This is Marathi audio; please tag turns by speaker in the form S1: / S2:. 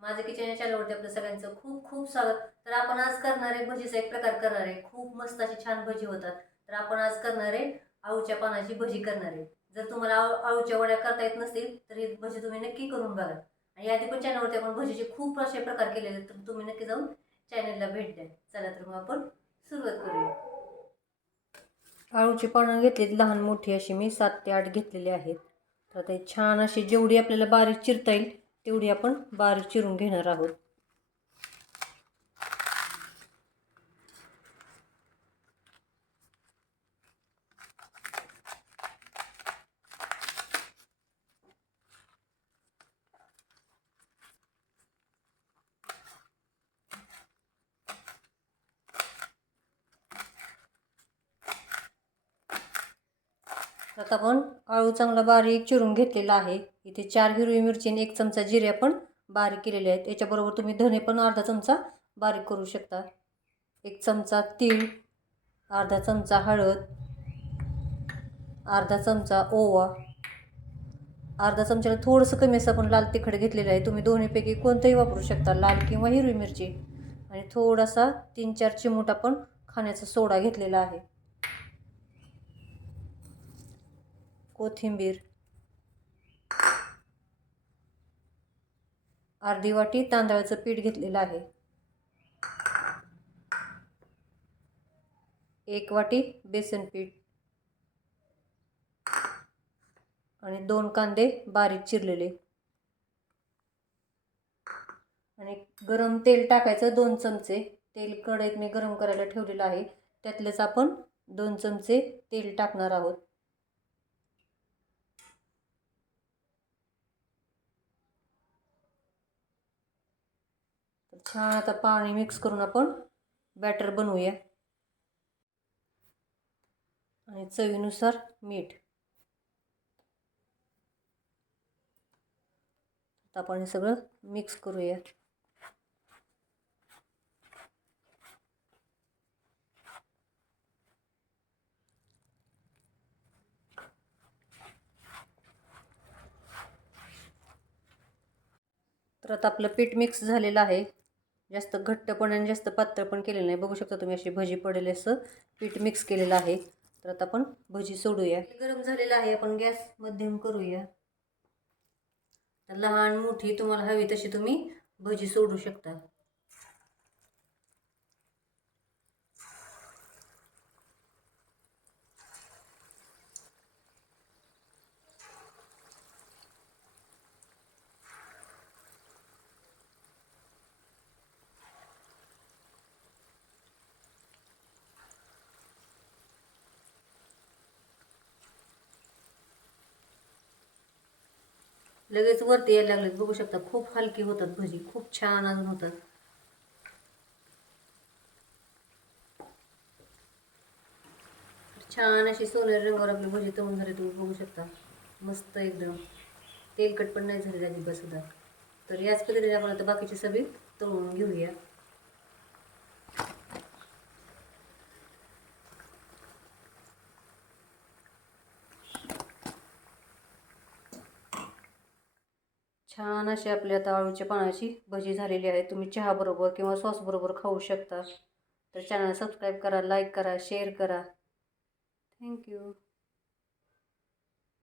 S1: किचन या चॅनलवरती आपलं सगळ्यांचं खूप खूप स्वागत. तर आपण आज करणार आहे भजीचा एक प्रकार करणार आहे. खूप मस्त अशी छान भजी होतात. तर आपण आज करणार आहे आळूच्या पानाची भजी करणार आहे. जर तुम्हाला आळू आळूच्या वड्या करता येत नसतील तर ही भजी तुम्ही नक्की करून बघा. आणि आधी पण चॅनलवरती आपण भजीचे खूप असे प्रकार केलेले आहेत, तर तुम्ही नक्की जाऊन चॅनलला भेट द्या. चला तर मग आपण सुरुवात करूया. आळूची पानं घेतलीत लहान मोठी अशी मी सात ते आठ घेतलेली आहेत. तर ते छान अशी जेवढी आपल्याला बारीक चिरता येईल तेवढी आपण बारीक चिरून घेणार आहोत. आता आपण आळू चांगला बारीक चिरून घेतलेला आहे. इथे चार हिरवी मिरची आणि एक चमचा जिरे आपण बारीक केलेले आहेत. याच्याबरोबर तुम्ही धने पण अर्धा चमचा बारीक करू शकता. एक चमचा तीळ अर्धा चमचा हळद अर्धा चमचा ओवा अर्धा चमच्याला थोडंसं कमी असं आपण लाल तिखट घेतलेलं आहे. तुम्ही दोन्हीपैकी कोणतंही वापरू शकता लाल किंवा हिरवी मिरची. आणि थोडासा तीन चार चिमूट आपण खाण्याचा सोडा घेतलेला आहे. कोथिंबीर अर्धी वाटी तांदळाचं पीठ घेतलेलं आहे. एक वाटी बेसन पीठ आणि दोन कांदे बारीक चिरलेले. आणि गरम तेल टाकायचं दोन चमचे. तेल कढईतने गरम करायला ठेवलेलं आहे. त्यातलेच आपण दोन चमचे तेल टाकणार आहोत. छान आता पाणी मिक्स करून आपण बॅटर बनवूया. आणि चवीनुसार मीठ. आता आपण हे सगळं मिक्स करूया. तर आता आपलं पीठ मिक्स झालेलं आहे. जास्त घट्ट पण आणि जास्त पातळ पण केलेलं नाही. बघू शकता तुम्ही अशी भजी पडेल असं. पीठ मिक्स केलेलं आहे. तर आता आपण भजी सोडूया. गरम झालेलं आहे. आपण गॅस मध्यम करूया. लहान मोठी तुम्हाला हवी तशी तुम्ही भजी सोडू शकता. लगेच वरती यायला लागलेत. बघू शकता खूप हलकी होतात भजी. खूप छान अजून होतात. छान अशी सोनेरी रंगावर आपली भजी तळून झाली. तुम्ही बघू शकता. मस्त एकदम. तेलकट पण नाही झाली अजिबात सुद्धा. तर याच पद्धतीने आपण आता बाकीची सगळी तळून घेऊया. छान अशी आपली आता आळूच्या पानाची भजी झालेली आहे. तुम्ही चहाबरोबर किंवा सॉसबरोबर खाऊ शकता. तर चॅनल सबस्क्राईब करा लाईक करा शेअर करा. Thank you